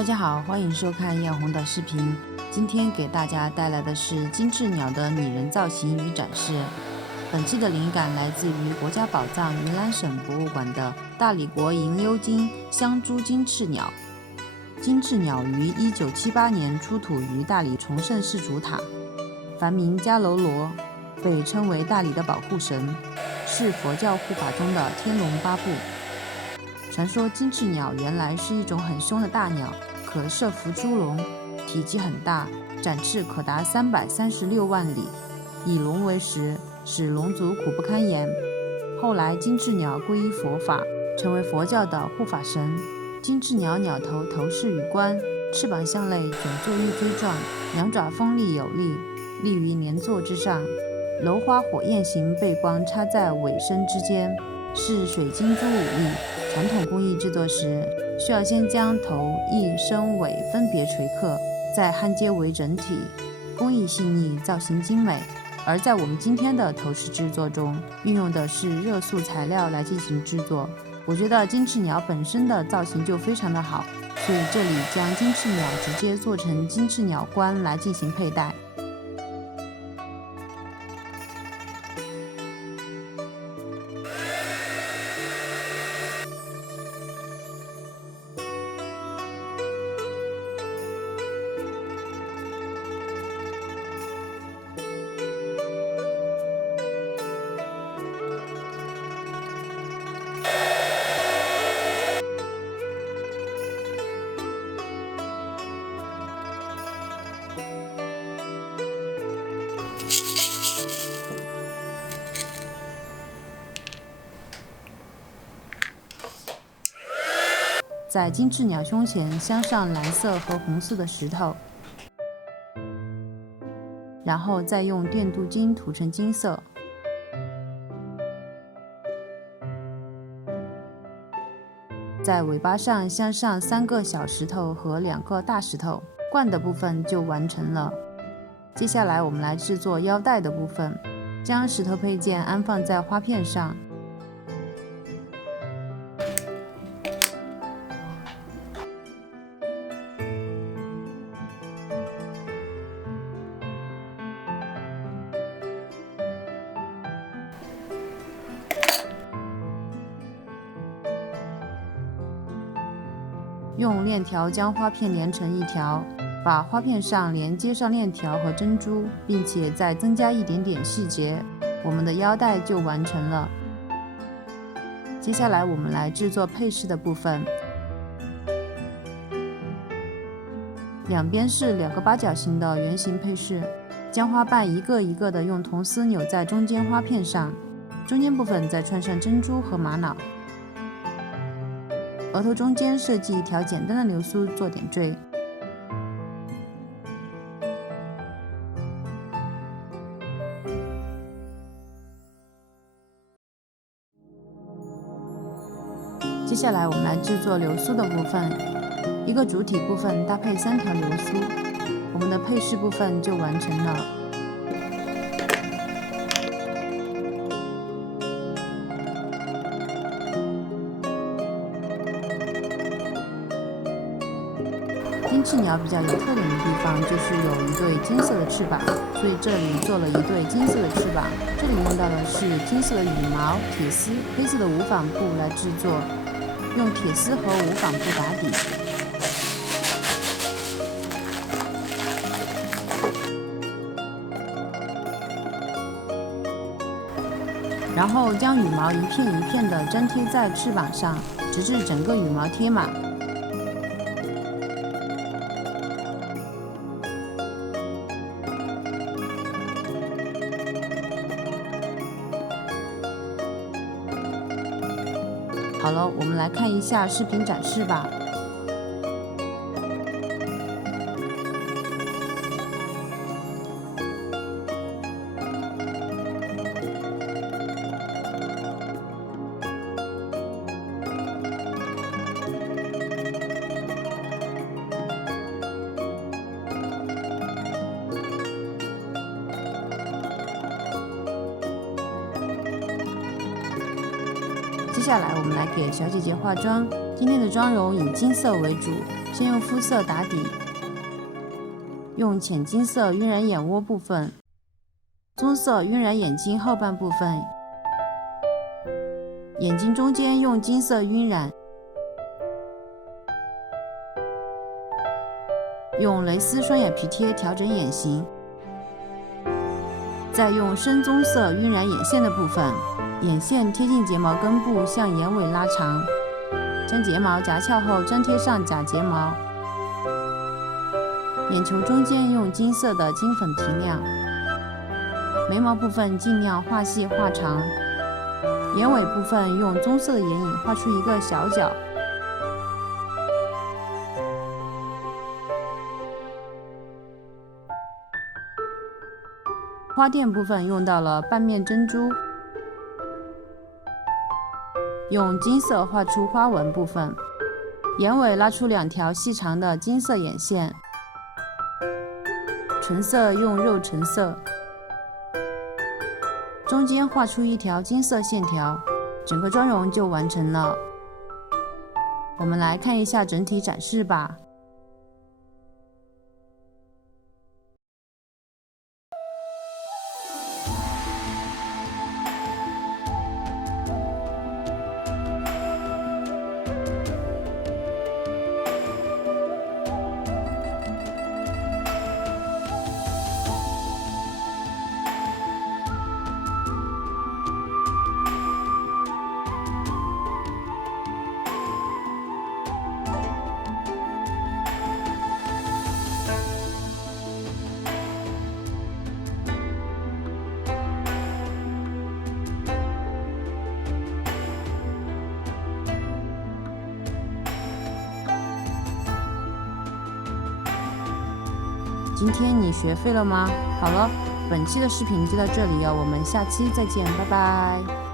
大家好，欢迎收看艳红的视频。今天给大家带来的是金翅鸟的拟人造型与展示。本期的灵感来自于国家宝藏云南省博物馆的大理国银鎏金香珠金翅鸟。金翅鸟于1978年出土于大理崇圣寺主塔，梵名迦楼罗，被称为大理的保护神，是佛教护法中的天龙八部。传说金翅鸟原来是一种很凶的大鸟，可摄伏诸龙，体积很大，展翅可达336万里，以龙为食，使龙族苦不堪言。后来金翅鸟皈依佛法，成为佛教的护法神。金翅鸟鸟头头饰羽冠，翅膀向内卷作玉锥状，两爪锋利有力，立于莲座之上，镂花火焰形背光插在尾身之间，是水晶珠五粒。传统工艺制作时，需要先将头、翼、身、尾分别锤刻，再焊接为整体，工艺细腻，造型精美。而在我们今天的头饰制作中，运用的是热塑材料来进行制作。我觉得金翅鸟本身的造型就非常的好，所以这里将金翅鸟直接做成金翅鸟冠来进行佩戴。在金翅鸟胸前镶上蓝色和红色的石头，然后再用电镀金涂成金色。在尾巴上镶上3个小石头和2个大石头，冠的部分就完成了。接下来我们来制作腰带的部分，将石头配件安放在花片上。用链条将花片连成一条，把花片上连接上链条和珍珠，并且再增加一点点细节，我们的腰带就完成了。接下来我们来制作配饰的部分，两边是2个八角形的圆形配饰，将花瓣一个一个的用铜丝扭在中间花片上，中间部分再穿上珍珠和玛瑙。额头中间设计一条简单的流苏做点缀。接下来我们来制作流苏的部分，一个主体部分搭配3条流苏，我们的配饰部分就完成了。金翅鸟比较有特点的地方就是有一对金色的翅膀，所以这里做了一对金色的翅膀。这里用到的是金色的羽毛、铁丝、黑色的无纺布来制作，用铁丝和无纺布打底。然后将羽毛一片一片的粘贴在翅膀上，直至整个羽毛贴满。好了，我们来看一下视频展示吧。接下来我们来给小姐姐化妆，今天的妆容以金色为主，先用肤色打底，用浅金色晕染眼窝部分，棕色晕染眼睛后半部分，眼睛中间用金色晕染，用蕾丝双眼皮贴调整眼型，再用深棕色晕染眼线的部分，眼线贴近睫毛根部向眼尾拉长，将睫毛夹翘后粘贴上假睫毛，眼球中间用金色的金粉提亮，眉毛部分尽量画细画长，眼尾部分用棕色的眼影画出一个小角。花钿部分用到了半面珍珠，用金色画出花纹部分，眼尾拉出2条细长的金色眼线，唇色用肉橙色，中间画出一条金色线条，整个妆容就完成了。我们来看一下整体展示吧。今天你学会了吗？好了，本期的视频就到这里哦，我们下期再见，拜拜。